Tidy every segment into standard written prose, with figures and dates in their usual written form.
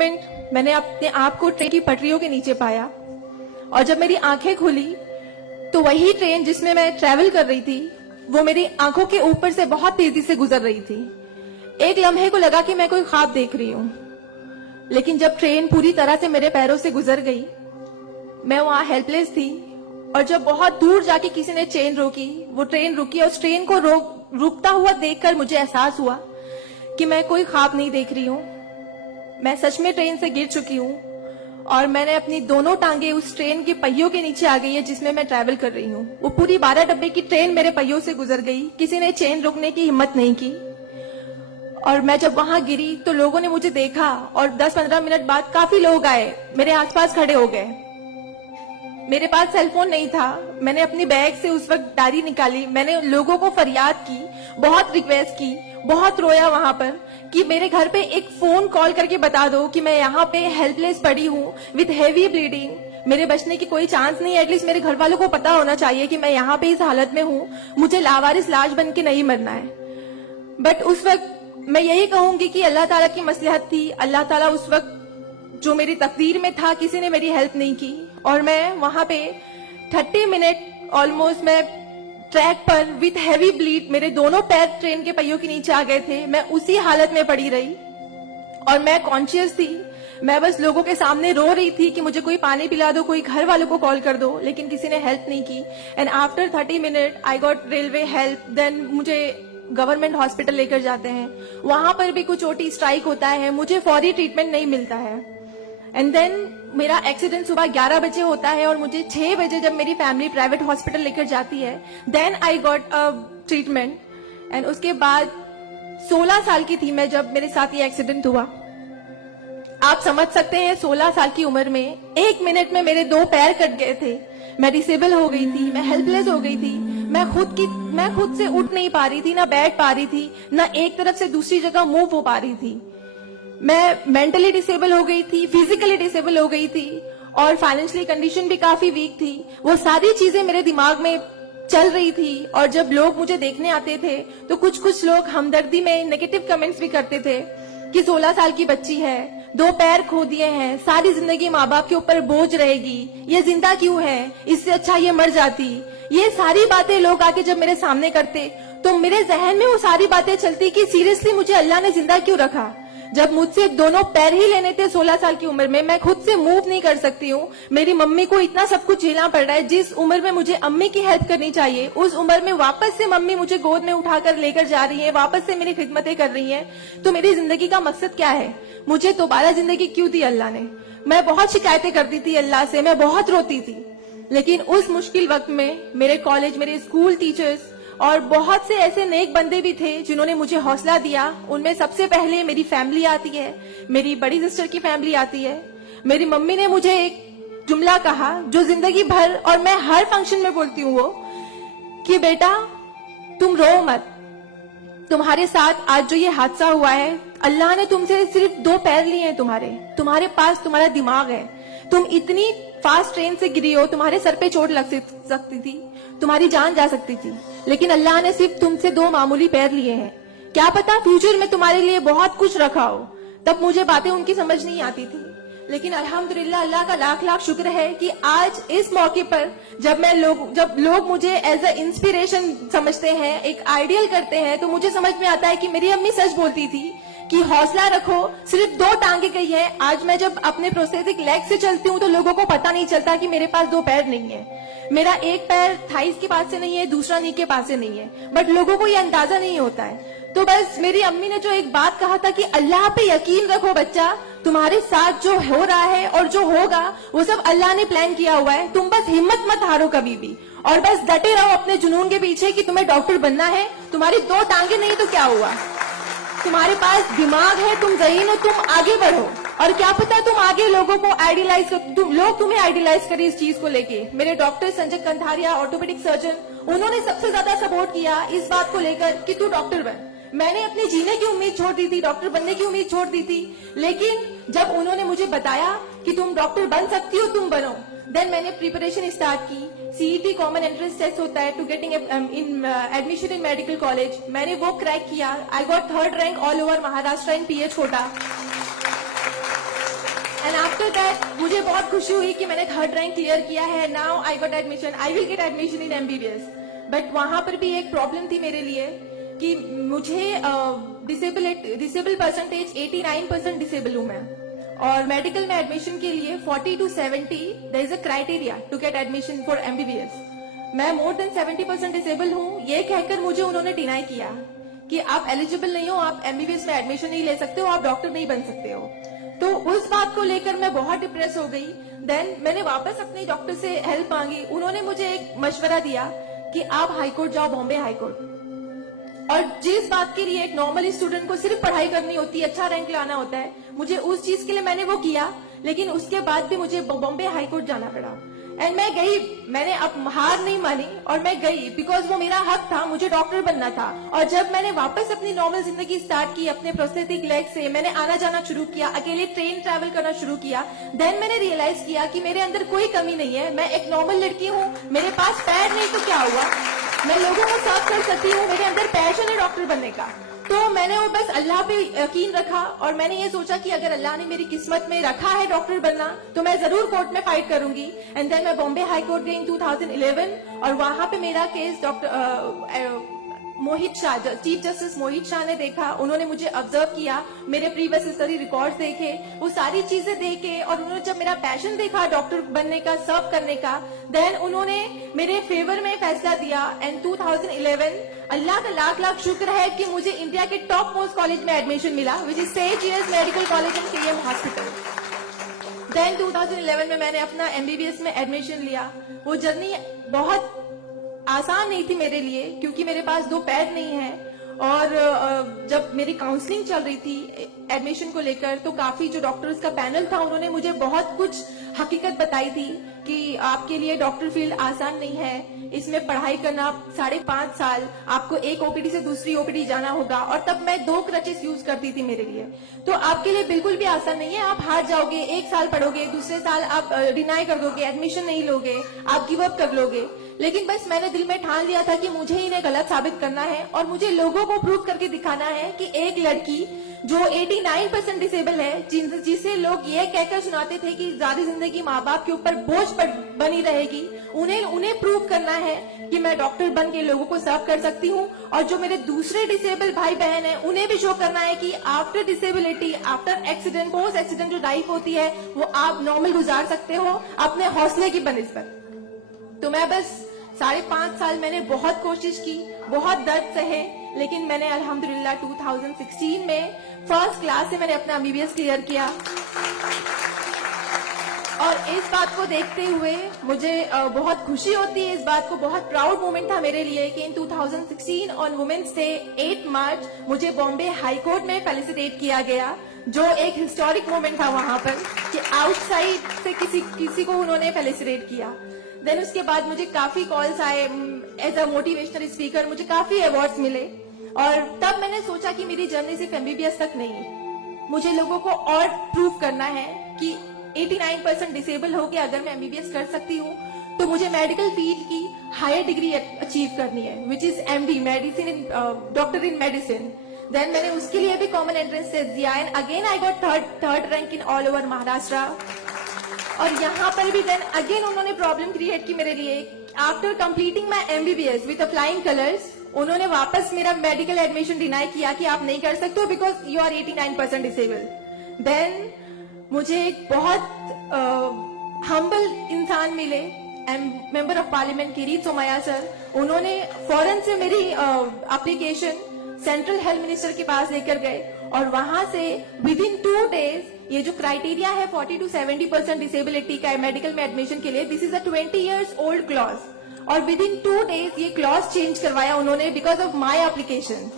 Moment मैंने अपने आप को ट्रेन की पटरियों के नीचे पाया, और जब मेरी आंखें खुली तो वही ट्रेन जिसमें मैं ट्रेवल कर रही थी वो मेरी आंखों के ऊपर से बहुत तेजी से गुजर रही थी। एक लम्हे को लगा कि मैं कोई ख्वाब देख रही हूं, लेकिन जब ट्रेन पूरी तरह से मेरे पैरों से गुजर गई, मैं वहां हेल्पलेस थी। और जब बहुत दूर जाके किसी ने ट्रेन रोकी, वो ट्रेन रुकी, और उस ट्रेन को रुकता हुआ देखकर मुझे एहसास हुआ कि मैं कोई ख्वाब नहीं देख रही हूं, मैं सच में ट्रेन से गिर चुकी हूं, और मैंने अपनी दोनों टांगे उस ट्रेन के पहियों के नीचे आ गई है जिसमें मैं ट्रैवल कर रही हूँ। वो पूरी 12 डब्बे की ट्रेन मेरे पहियों से गुजर गई, किसी ने ट्रेन रोकने की हिम्मत नहीं की। और मैं जब वहां गिरी तो लोगों ने मुझे देखा, और 10-15 मिनट बाद काफी लोग आए, मेरे आसपास खड़े हो गए। मेरे पास सेलफोन नहीं था, मैंने अपनी बैग से उस वक्त डायरी निकाली, मैंने लोगों को फरियाद की, बहुत रिक्वेस्ट की, बहुत रोया वहां पर कि मेरे घर पे एक फोन कॉल करके बता दो कि मैं यहाँ पे हेल्पलेस पड़ी हूँ विथ हेवी ब्लीडिंग, मेरे बचने की कोई चांस नहीं है। एटलीस्ट मेरे घर वालों को पता होना चाहिए कि मैं यहाँ पे इस हालत में हूँ, मुझे लावारिस लाश बन के नहीं मरना है। बट उस वक्त मैं यही कहूंगी कि अल्लाह ताला की मसलहत थी। अल्लाह ताला उस वक्त जो मेरी तकदीर में था, किसी ने मेरी हेल्प नहीं की, और मैं वहां पे 30 मिनट ऑलमोस्ट मैं ट्रैक पर विथ हैवी ब्लीड, मेरे दोनों पैर ट्रेन के पहियों के नीचे आ गए थे, मैं उसी हालत में पड़ी रही, और मैं कॉन्शियस थी। मैं बस लोगों के सामने रो रही थी कि मुझे कोई पानी पिला दो, कोई घर वालों को कॉल कर दो, लेकिन किसी ने हेल्प नहीं की। And after 30 minute I got railway help. Then मुझे गवर्नमेंट हॉस्पिटल लेकर जाते हैं, वहां पर भी कुछ ओटी स्ट्राइक होता है, मुझे फौरी ट्रीटमेंट नहीं मिलता है। एंड देन मेरा एक्सीडेंट सुबह 11 बजे होता है, और मुझे 6 बजे जब मेरी फैमिली प्राइवेट हॉस्पिटल लेकर जाती है, then I got a treatment. And उसके बाद 16 साल की थी मैं जब मेरे साथ ये एक्सीडेंट हुआ। आप समझ सकते हैं 16 साल की उम्र में 1 मिनट में मेरे 2 पैर कट गए थे, मैं डिसेबल हो गई थी, मैं हेल्पलेस हो गई थी, मैं खुद से उठ नहीं पा रही थी, ना बैठ पा रही थी, ना एक तरफ से दूसरी जगह मूव हो पा रही थी। मैं मेंटली डिसेबल हो गई थी, फिजिकली डिसेबल हो गई थी, और फाइनेंशियली कंडीशन भी काफी वीक थी। वो सारी चीजें मेरे दिमाग में चल रही थी। और जब लोग मुझे देखने आते थे तो कुछ लोग हमदर्दी में नेगेटिव कमेंट्स भी करते थे कि 16 साल की बच्ची है, 2 पैर खो दिए हैं, सारी जिंदगी माँ बाप के ऊपर बोझ रहेगी, ये जिंदा क्यों है, इससे अच्छा ये मर जाती। ये सारी बातें लोग आके जब मेरे सामने करते तो मेरे जहन में वो सारी बातें चलती कि सीरियसली मुझे अल्लाह ने जिंदा क्यों रखा, जब मुझसे दोनों पैर ही लेने थे 16 साल की उम्र में, मैं खुद से मूव नहीं कर सकती हूँ, मेरी मम्मी को इतना सब कुछ झेलना पड़ रहा है। जिस उम्र में मुझे अम्मी की हेल्प करनी चाहिए, उस उम्र में वापस से मम्मी मुझे गोद में उठाकर लेकर जा रही है, वापस से मेरी खिदमतें कर रही है। तो मेरी जिंदगी का मकसद क्या है, मुझे दोबारा जिंदगी क्यों दी अल्लाह ने। मैं बहुत शिकायतें करती थी अल्लाह से, मैं बहुत रोती थी, लेकिन उस मुश्किल वक्त में मेरे कॉलेज, मेरे स्कूल टीचर्स और बहुत से ऐसे नेक बंदे भी थे जिन्होंने मुझे हौसला दिया। उनमें सबसे पहले मेरी फैमिली आती है, मेरी बड़ी सिस्टर की फैमिली आती है। मेरी मम्मी ने मुझे एक जुमला कहा जो जिंदगी भर, और मैं हर फंक्शन में बोलती हूँ, वो कि बेटा तुम रो मत, तुम्हारे साथ आज जो ये हादसा हुआ है, अल्लाह ने तुमसे सिर्फ 2 पैर लिए हैं, तुम्हारे पास तुम्हारा दिमाग है, तुम इतनी फास्ट ट्रेन से गिरी हो, तुम्हारे सर पे चोट लग सकती थी, तुम्हारी जान जा सकती थी, लेकिन अल्लाह ने सिर्फ तुमसे 2 मामूली पैर लिए हैं। क्या पता फ्यूचर में तुम्हारे लिए बहुत कुछ रखा हो। तब मुझे बातें उनकी समझ नहीं आती थी, लेकिन अल्हम्दुलिल्लाह अल्लाह का लाख लाख शुक्र है कि आज इस मौके पर जब लोग मुझे एज अ इंस्पिरेशन समझते हैं, एक आइडियल करते हैं, तो मुझे समझ में आता है कि मेरी अम्मी सच बोलती थी कि हौसला रखो, सिर्फ 2 टांगे गई है। आज मैं जब अपने प्रोस्थेटिक लेग से चलती हूँ तो लोगों को पता नहीं चलता कि मेरे पास 2 पैर नहीं है, मेरा एक पैर थाइस के पास से नहीं है, दूसरा नी के पास से नहीं है, बट लोगों को ये अंदाजा नहीं होता है। तो बस मेरी अम्मी ने जो एक बात कहा था कि अल्लाह पे यकीन रखो बच्चा, तुम्हारे साथ जो हो रहा है और जो होगा वो सब अल्लाह ने प्लान किया हुआ है, तुम बस हिम्मत मत हारो कभी भी, और बस डटे रहो अपने जुनून के पीछे कि तुम्हें डॉक्टर बनना है। तुम्हारी 2 टांगे नहीं तो क्या हुआ, तुम्हारे पास दिमाग है, तुम ज़हीन हो, तुम आगे बढ़ो, और क्या पता तुम आगे लोगों को आइडियलाइज कर, लोग तुम्हें आइडियलाइज करें इस चीज को लेके। मेरे doctor Sanjay Kantharia, orthopaedic surgeon, उन्होंने सबसे ज्यादा सपोर्ट किया इस बात को लेकर कि तू डॉक्टर बन। मैंने अपनी जीने की उम्मीद छोड़ दी थी, डॉक्टर बनने की उम्मीद छोड़ दी थी, लेकिन जब उन्होंने मुझे बताया कि तुम डॉक्टर बन सकती हो, तुम बनो, देन मैंने प्रिपरेशन स्टार्ट की। सीईटी कॉमन एंट्रेंस टेस्ट होता है to getting in admission in medical college, मैंने वो क्रैक किया। I got 3rd rank all over Maharashtra in PH quota. After that मुझे बहुत खुशी हुई कि मैंने 3rd रैंक क्लियर किया है. Now I got admission, I will get admission in MBBS. But वहां पर भी एक प्रॉब्लम थी मेरे लिए कि मुझे डिसेबल परसेंटेज 89% डिसेबल हूं मैं, और मेडिकल में एडमिशन के लिए 40 to 70 there is a criteria to get admission for MBBS. मैं मोर देन 70% डिसेबल हूं. ये कहकर मुझे उन्होंने डिनाई किया कि आप एलिजिबल नहीं हो, आप MBBS में एडमिशन नहीं ले सकते हो, आप डॉक्टर नहीं बन सकते हो. तो उस बात को लेकर मैं बहुत डिप्रेस हो गई. देन मैंने वापस अपने डॉक्टर से हेल्प मांगी. उन्होंने मुझे एक मशवरा दिया कि आप हाईकोर्ट जाओ, बॉम्बे हाईकोर्ट. और जिस बात के लिए एक नॉर्मल स्टूडेंट को सिर्फ पढ़ाई करनी होती है, अच्छा रैंक लाना होता है, मुझे उस चीज के लिए मैंने वो किया. लेकिन उसके बाद भी मुझे बॉम्बे हाईकोर्ट जाना पड़ा. एंड मैं गई, मैंने अब हार नहीं मानी और मैं गई बिकॉज वो मेरा हक था, मुझे डॉक्टर बनना था. और जब मैंने वापस अपनी नॉर्मल जिंदगी स्टार्ट की अपने प्रोस्थेटिक लेग से, मैंने आना जाना शुरू किया, अकेले ट्रेन ट्रैवल करना शुरू किया. देन मैंने रियलाइज किया कि मेरे अंदर कोई कमी नहीं है. मैं एक नॉर्मल लड़की हूँ, मेरे पास पैर नहीं तो क्या हुआ, मैं लोगों को सर्व कर सकती हूँ, मेरे अंदर पैशन है डॉक्टर बनने का. तो मैंने वो बस अल्लाह पे यकीन रखा और मैंने ये सोचा कि अगर अल्लाह ने मेरी किस्मत में रखा है डॉक्टर बनना तो मैं जरूर कोर्ट में फाइट करूंगी. एंड देन मैं बॉम्बे हाई कोर्ट गई इन 2011 और वहां पे मेरा केस डॉक्टर मोहित शाह, चीफ जस्टिस मोहित शाह ने देखा. उन्होंने मुझे ऑब्जर्व किया, मेरे प्रीवियस हिस्टरी रिकॉर्ड्स देखे, वो सारी चीजें देखे, और उन्होंने जब मेरा पैशन देखा डॉक्टर बनने का, सर्व करने का, देन उन्होंने मेरे फेवर में फैसला दिया. एंड 2011 अल्लाह का लाख लाख शुक्र है कि मुझे इंडिया के टॉप मोस्ट कॉलेज में एडमिशन मिला, which is Seth G S medical college and KM hospital. Then 2011 में मैंने अपना MBBS में एडमिशन लिया. वो जर्नी बहुत आसान नहीं थी मेरे लिए क्योंकि मेरे पास 2 पैर नहीं है. और जब मेरी काउंसलिंग चल रही थी एडमिशन को लेकर तो काफी जो डॉक्टर्स का पैनल था उन्होंने मुझे बहुत कुछ हकीकत बताई थी कि आपके लिए डॉक्टर फील्ड आसान नहीं है, इसमें पढ़ाई करना 5.5 साल, आपको एक OPD से दूसरी OPD जाना होगा. और तब मैं 2 क्रचेस यूज करती थी मेरे लिए. तो आपके लिए बिल्कुल भी आसान नहीं है, आप हार जाओगे, 1 साल पढ़ोगे, दूसरे साल आप डिनाई कर दोगे, एडमिशन नहीं लोगे, आप गिव अप कर लोगे. लेकिन बस मैंने दिल में ठान लिया था कि मुझे इन्हें गलत साबित करना है और मुझे लोगों को प्रूव करके दिखाना है कि एक लड़की जो 89% डिसेबल है, जिसे लोग ये कहकर सुनाते थे कि सारी जिंदगी माँ बाप के ऊपर बोझ बनी रहेगी, उन्हें प्रूव करना है कि मैं डॉक्टर बन के लोगों को सर्व कर सकती हूँ. और जो मेरे दूसरे डिसेबल भाई बहन हैं उन्हें भी शो करना है कि after disability, after accident, post accident जो लाइफ होती है वो आप नॉर्मल गुजार सकते हो अपने हौसले की बनिस्बत. तो मैं बस 5.5 साल मैंने बहुत कोशिश की, बहुत दर्द सहे, लेकिन मैंने अल्हम्दुलिल्लाह 2016 में फर्स्ट क्लास से मैंने अपना MBBS क्लियर किया. और इस बात को देखते हुए मुझे बहुत खुशी होती है, इस बात को बहुत प्राउड मोमेंट था मेरे लिए कि इन 2016 ऑन वुमेन्स डे 8 मार्च मुझे बॉम्बे हाई कोर्ट में फेलिसिटेट किया गया, जो एक हिस्टोरिक मोमेंट था वहां पर कि आउटसाइड से किसी को उन्होंने फेलिसिटेट किया. देन उसके बाद मुझे काफी कॉल्स आए एज अ मोटिवेशनल स्पीकर, मुझे काफी अवार्ड्स मिले. और तब मैंने सोचा कि मेरी जर्नी सिर्फ MBBS तक नहीं, मुझे लोगों को और प्रूव करना है कि 89% डिसेबल हो के अगर मैं MBBS कर सकती हूँ तो मुझे मेडिकल फील्ड की हायर डिग्री अचीव करनी है, which is MD, medicine in doctor in medicine. Then मैंने उसके लिए भी कॉमन एंट्रेंस टेस्ट दिया and again I got third rank in all over Maharashtra. और यहाँ पर भी देन अगेन उन्होंने प्रॉब्लम क्रिएट की मेरे लिए. After completing my MBBS with flying colours, उन्होंने वापस मेरा मेडिकल एडमिशन डिनाई किया कि आप नहीं कर सकते हो because you are 89% disable. Then मुझे एक बहुत हम्बल इंसान मिले, member of parliament Kirit Somaiya sir. उन्होंने फौरन से मेरी एप्लीकेशन सेंट्रल हेल्थ मिनिस्टर के पास लेकर गए और वहां से विद इन 2 days ये जो क्राइटेरिया है 40 to 70% डिसेबिलिटी का मेडिकल में एडमिशन के लिए, this is a 20 years old clause, और विद इन 2 days ये क्लॉज चेंज करवाया उन्होंने बिकॉज ऑफ माई एप्लीकेशन.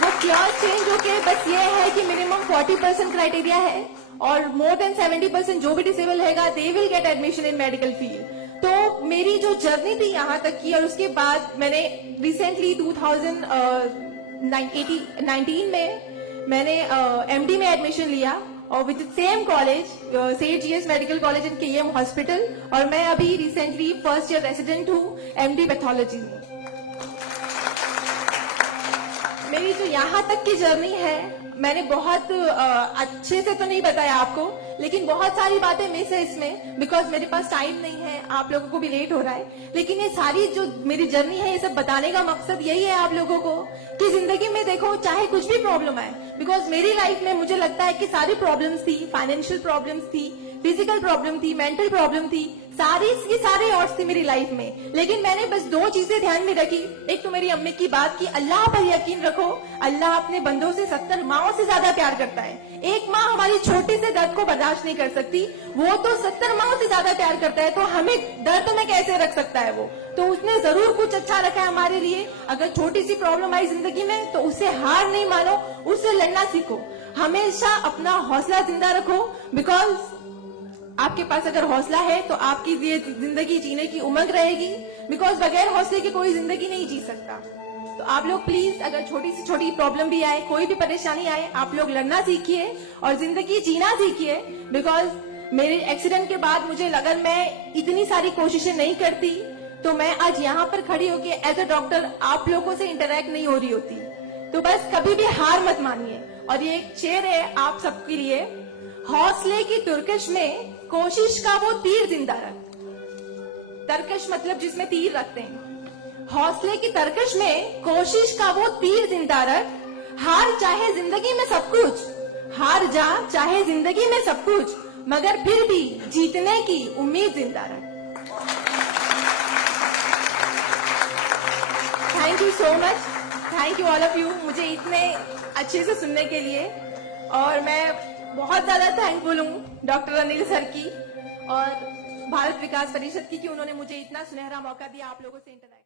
वो क्लॉज चेंज होके बस ये है कि मिनिमम 40% क्राइटेरिया है और मोर देन 70% जो भी डिसेबल रहेगा they will get admission in medical field. तो मेरी जो जर्नी थी यहाँ तक की, और उसके बाद मैंने रिसेंटली 2019 में मैंने MD में एडमिशन लिया और विद सेम कॉलेज सेठ GS medical college and KM hospital, और मैं अभी रिसेंटली फर्स्ट ईयर रेसिडेंट हूँ MD पैथोलॉजी में. मेरी जो यहाँ तक की जर्नी है, मैंने बहुत अच्छे से तो नहीं बताया आपको, लेकिन बहुत सारी बातें मिस है इसमें, बिकॉज मेरे पास टाइम नहीं है, आप लोगों को भी लेट हो रहा है। लेकिन ये सारी जो मेरी जर्नी है, ये सब बताने का मकसद यही है आप लोगों को कि जिंदगी में देखो, चाहे कुछ भी प्रॉब्लम आए, बिकॉज मेरी लाइफ में मुझे लगता है कि सारी प्रॉब्लम्स थी, फाइनेंशियल प्रॉब्लम्स थी, फिजिकल प्रॉब्लम थी, मेंटल प्रॉब्लम थी, सारे ऑड्स थी मेरी लाइफ में। लेकिन मैंने बस 2 चीजें ध्यान में रखी। एक तो मेरी अम्मी की बात की, अल्लाह पर यकीन रखो, अल्लाह अपने बंदों से 70 माओं से ज्यादा प्यार करता है। एक माँ हमारी छोटे से दर्द को बर्दाश्त नहीं कर सकती, वो तो 70 माओं से ज्यादा प्यार करता है, तो हमें दर्द में कैसे रख सकता है वो? तो उसने जरूर कुछ अच्छा रखा है हमारे लिए। अगर छोटी सी प्रॉब्लम आई जिंदगी में, तो उससे हार नहीं मानो, उससे लड़ना सीखो, हमेशा अपना हौसला जिंदा रखो, बिकॉज आपके पास अगर हौसला है तो आपकी ये जिंदगी जीने की उमंग रहेगी, बिकॉज बगैर हौसले की कोई जिंदगी नहीं जी सकता। तो आप लोग प्लीज, अगर छोटी से छोटी प्रॉब्लम भी आए, कोई भी परेशानी आए, आप लोग लड़ना सीखिए और जिंदगी जीना सीखिए। बिकॉज मेरे एक्सीडेंट के बाद मुझे लगा मैं इतनी सारी कोशिशें नहीं करती तो मैं आज यहाँ पर खड़ी होकर एज अ डॉक्टर आप लोगों से इंटरेक्ट नहीं हो रही होती। तो बस कभी भी हार मत मानिए। और ये एक शेर है आप सबके लिए, हौसले की तुर्कश में कोशिश का वो तीर जिंदा रख। तरकश मतलब जिसमें तीर रखते हैं। हौसले की तरकश में कोशिश का वो तीर जिंदा रख, हार चाहे जिंदगी में सब कुछ, हार जा चाहे जिंदगी में सब कुछ, मगर फिर भी जीतने की उम्मीद जिंदा रख। Thank you so much, thank you all of you, मुझे इतने अच्छे से सुनने के लिए। और मैं बहुत ज्यादा थैंकफुल हूँ डॉक्टर अनिल सर की और भारत विकास परिषद की कि उन्होंने मुझे इतना सुनहरा मौका दिया आप लोगों से इंटरेक्ट